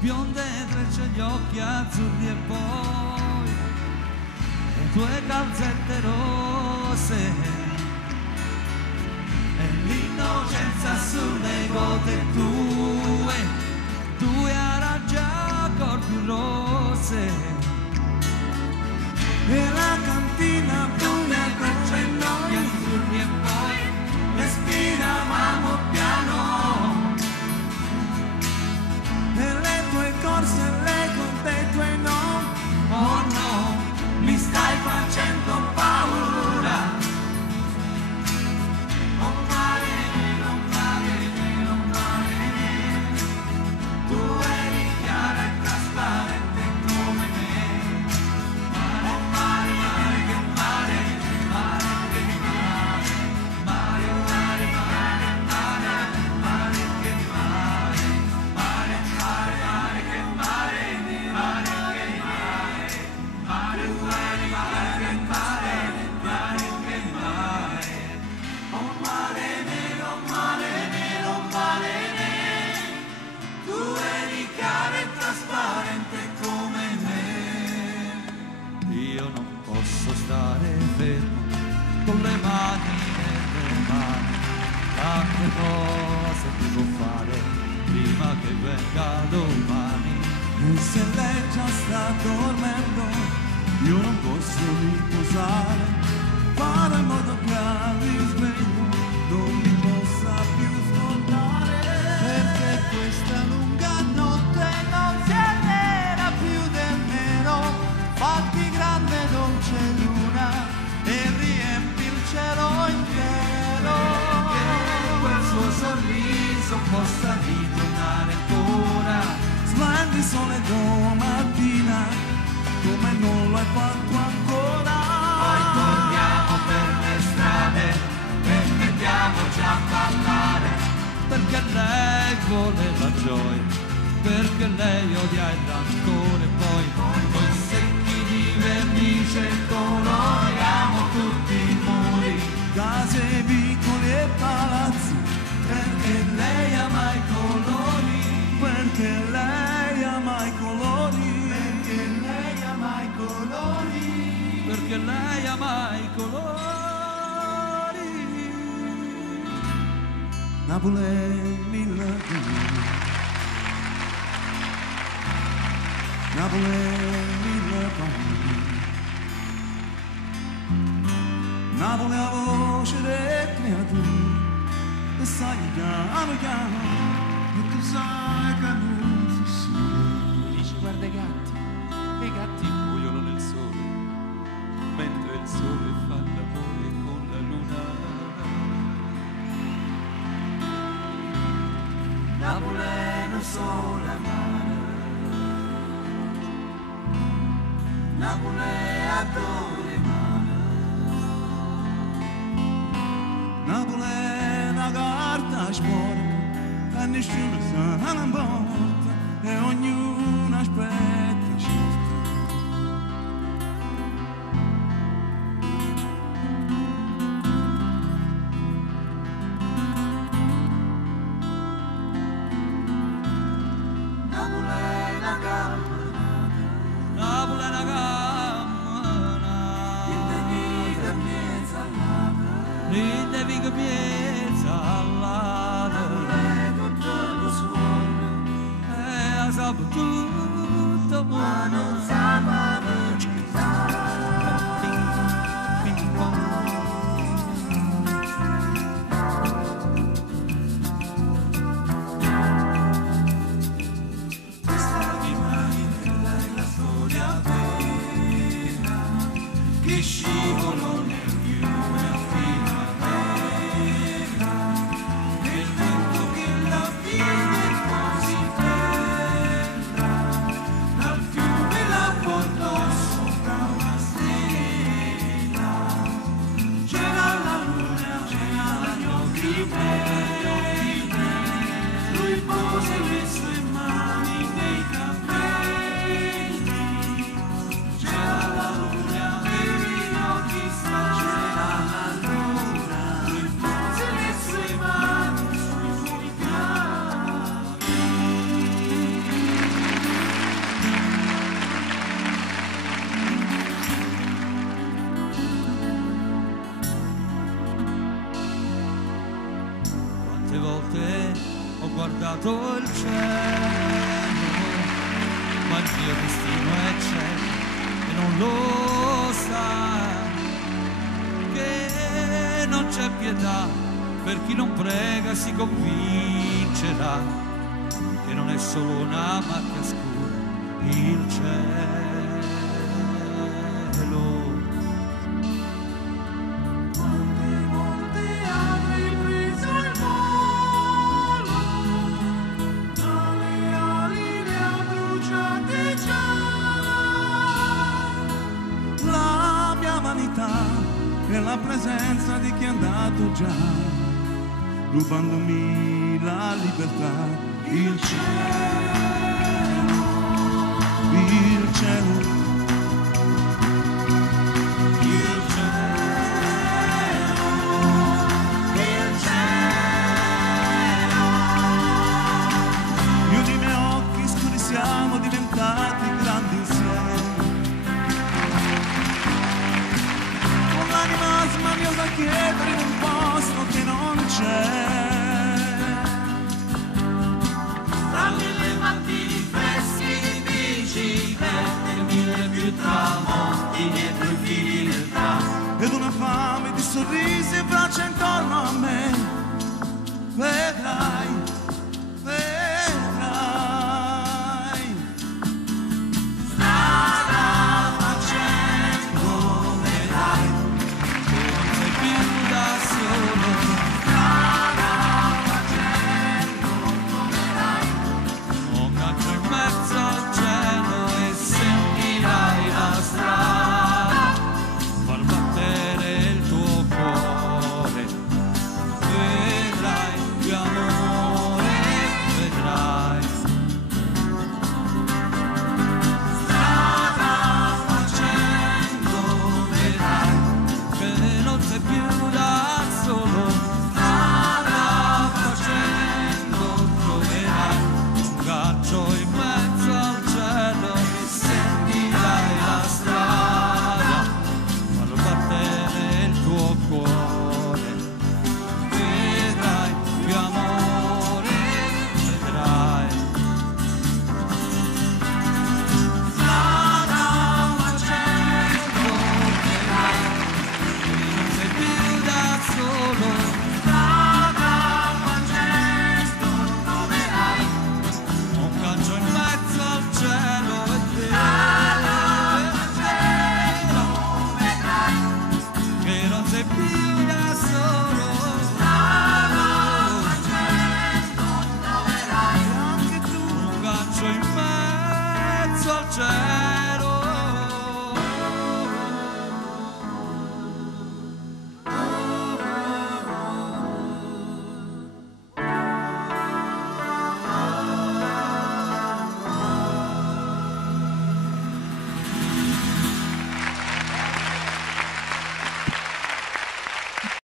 Bionde trecce, gli occhi azzurri e poi le tue calzette rosse e l'innocenza sulle gote tue arancia corpi rosse e la cantina buia trecce, gli occhi azzurri e poi respiravamo piano. Corse le conte tue no, oh no, mi stai facendo paura. Oh mare, non mare, non mare, tu eri chiara e trasparente come me. Oh mare, mare, che mare, mare, che mare, mare, mare, mare, mare, mare, che mare, mare, mare, mare, che mare, mare, che mare, mare, mare, mare, che mare, mare, che mare. Oh mare nero, mare nero, mare nero, tu eri chiara e trasparente come me. Io non posso stare fermo con le mani nelle mani, tante cose devo fare prima che venga domani. E se lei già sta dormendo, io non posso riposare, fare in modo che al risveglio non mi possa più scordare. Perché questa lunga notte non si nera più del nero, fatti grande dolce luna e riempi il cielo intero. Che quel suo sorriso possa ritornare ancora. Splendi sole domattina, come non l'hai fatto ancora. Poi torniamo per le strade e mettiamoci a ballare. Perché lei vuole la gioia, perché lei odia il rancore. Poi coi secchi di vernice coloriamo tutti i muri, case, vicoli e palazzi. Perché lei ama i colori, perché lei ama i colori, perché lei ama i colori, perché lei ama i colori. Napoli mille Napoli mille Napoli a voce delle creature, e sai piano piano e tu sai che non si sente. Dici guarda i gatti muoiono nel sole, mentre il sole fa l'amore con la luna. Napoli non sole mare, Napoli adore mare, Napoli è una carta sporca e nessuno sa non importa e ognuno aspetta certo. Tutto ma non sapeva questa rimane la storia vera che scivolò nel fiume a fine nera, nel vento che la viene così bella. trovato il cielo, ma il mio destino è cieco e non lo sa, che non c'è pietà per chi non prega, si convincerà che non è solo una macchia scura il cielo. Nella presenza di chi è andato già, rubandomi la libertà, il cielo, il cielo, il cielo, il cielo. Io e i miei occhi scuri siamo diventati grandi insieme. L'anima smaniosa a chiedere in un posto che non c'è. Tra mille mattini freschi di biciclette, mille più tramonti dietro i fili del tram, Ed una fame di sorrisi e braccia intorno a me.